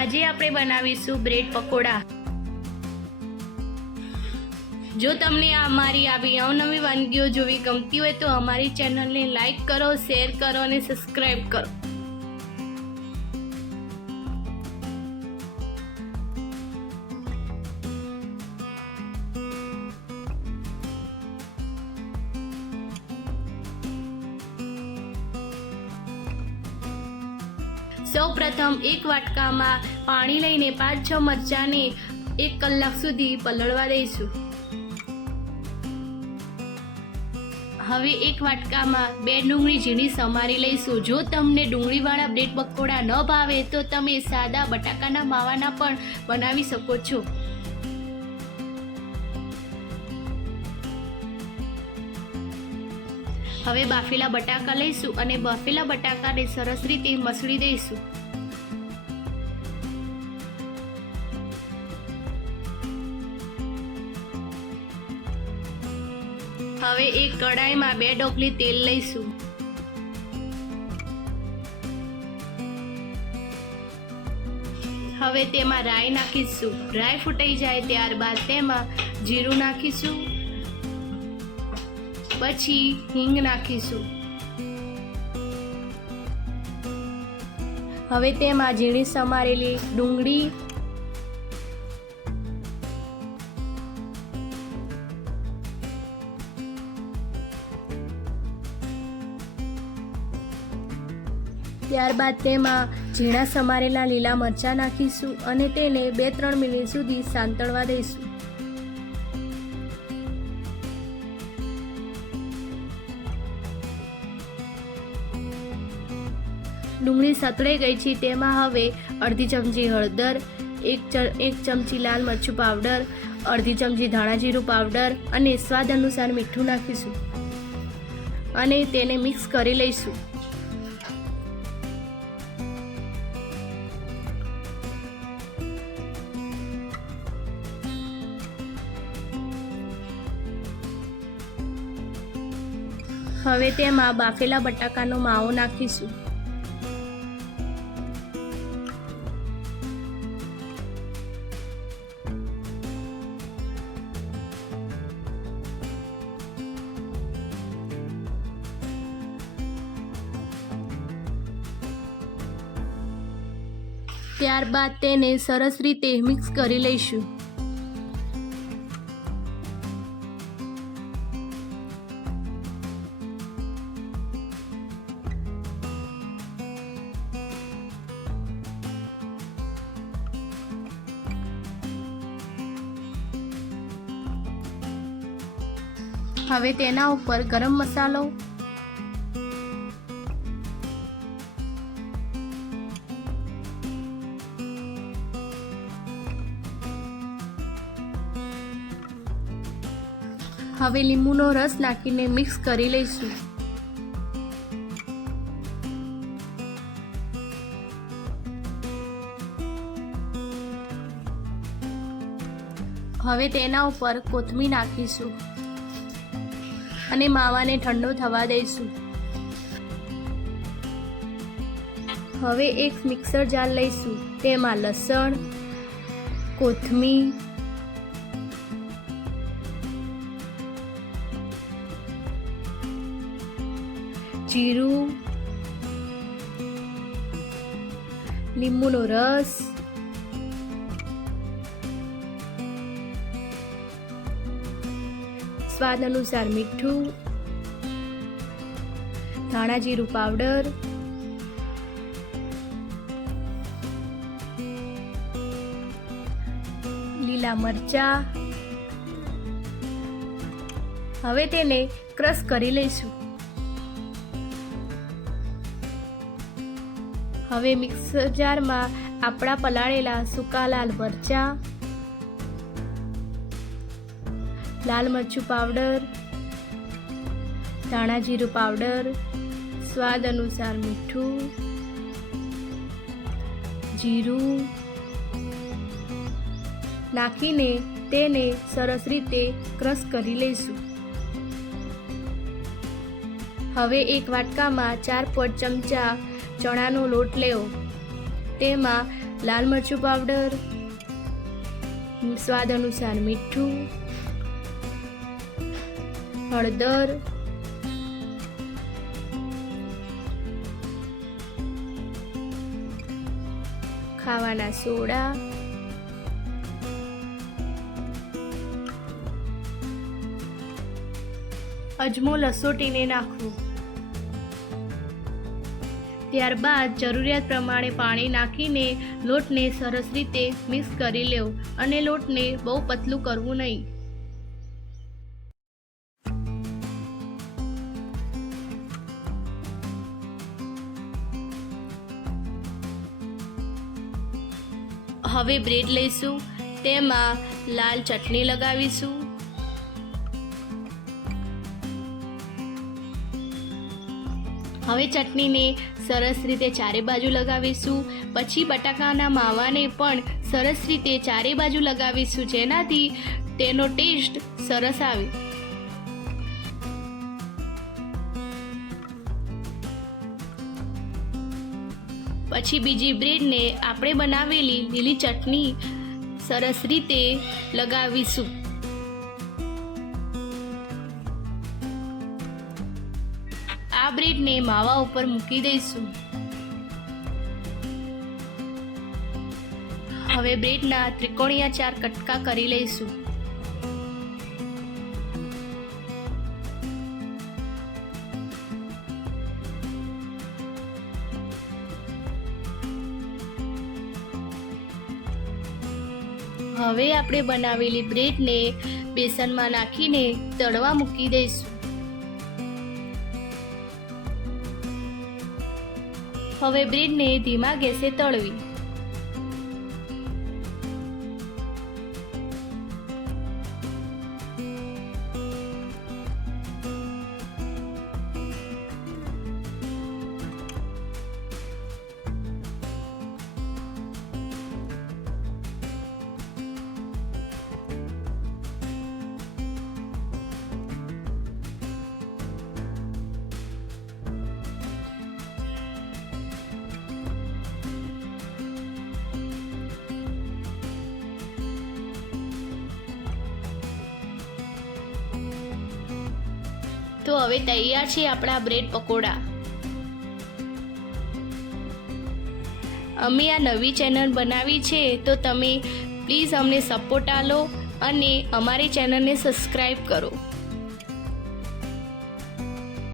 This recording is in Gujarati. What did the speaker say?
આજે આપણે બનાવીશું બ્રેડ પકોડા। જો તમને અમારી આવી અવનવી વાનગીઓ જોવી ગમતી હોય તો અમારી ચેનલને લાઈક કરો, શેર કરો અને સબસ્ક્રાઈબ કરો। સૌપ્રથમ એક વાટકામાં પાણી લઈને 5-6 મરચાંને 1 કલાક સુધી પલળવા દઈશું। હવે એક વાટકામાં 2 ડુંગળી ઝીણી સમારી લઈશું। જો તમને ડુંગળીવાળા બ્રેડ પકોડા ન ભાવે તો તમે સાદા બટાકાના માવાના પણ બનાવી શકો છો। હવે બાફેલા બટાકા લઈશું અને બાફેલા બટાકાને સરસ રીતે મસળી દઈશું। હવે એક કડાઈમાં 2 ડોકલી તેલ લઈશું। હવે તેમાં રાઈ નાખીશું। રાઈ ફૂટાઈ જાય ત્યારબાદ તેમાં જીરું નાખીશું, પછી હિંગ નાખીશું। હવે તેમાં ઝીણી સમારેલી ડુંગળી, ત્યારબાદ તેમાં ઝીણા સમારેલા લીલા મરચાં નાખીશું અને તેને 2-3 મિનિટ સુધી સાંતળવા દઈશું। ડુંગળી સતળાઈ ગઈ છે તેમાં હવે અડધી ચમચી હળદર, 1 ચમચી લાલ મરચું પાવડર, અડધી ચમચી ધાણા જીરું પાવડર અને સ્વાદ અનુસાર મીઠું નાખીશું અને તેને મિક્સ કરી લઈશું। હવે તેમાં બાફેલા બટાકાનો માવો નાખીશું। ત્યારબાદ તેને સરસ રીતે મિક્સ કરી લઈશું। હવે તેના ઉપર ગરમ મસાલો, હવે લીંબુનો રસ નાખીને મિક્સ કરી લઈશું। હવે તેના ઉપર કોથમીર નાખીશું અને માવાને ઠંડો થવા દઈશું। હવે એક મિક્સર જાર લઈશું, તેમાં લસણ, કોથમીર, જીરું, લીંબુનો રસ, સ્વાદ અનુસાર મીઠું, ધાણા જીરું પાવડર, લીલા મરચાં, હવે તેને ક્રશ કરી લઈશું। હવે મિક્સર જારમાં આપણા પલાળેલા સૂકા લાલ મરચાં, લાલ મરચું પાવડર, ધાણા જીરું પાવડર, સ્વાદ અનુસાર મીઠું, જીરું નાખીને તેને સરસ રીતે ક્રશ કરી લઈશું। હવે એક વાટકામાં 4 ચમચા ચણાનો લોટ લેવો, તેમાં લાલ મરચું પાવડર, સ્વાદ અનુસાર મીઠું, હળદર, ખાવાના સોડા, અજમો લસોટીને નાખવું. ત્યારબાદ જરૂરિયાત પ્રમાણે પાણી નાખીને લોટને સરસ રીતે મિક્સ કરી લેવો અને લોટને બહુ પતલું કરવું નહીં. હવે બ્રેડ લઈશું, તેમાં લાલ ચટણી લગાવીશું. હવે ચટણીને સરસ રીતે ચારે બાજુ લગાવીશું. પછી બટાકાના માવાને પણ સરસ રીતે ચારે બાજુ લગાવીશું, જેનાથી તેનો ટેસ્ટ સરસ આવે. પછી બીજી બ્રેડને આપણે બનાવેલી લીલી ચટણી સરસ રીતે લગાવીશું. આ બ્રેડને માવા ઉપર મૂકી દઈશું. હવે બ્રેડના ત્રિકોણીયા 4 કટકા કરી લઈશું. હવે આપણે બનાવેલી બ્રેડને બેસનમાં નાખીને તળવા મૂકી દઈશું. હવે બ્રેડને ધીમા ગેસે તળવી. તો હવે તૈયાર છે આપણા બ્રેડ પકોડા. અમે આ નવી ચેનલ બનાવી છે, તો તમે પ્લીઝ અમને સપોર્ટ આપો અને અમારી ચેનલને સબસ્ક્રાઈબ કરો.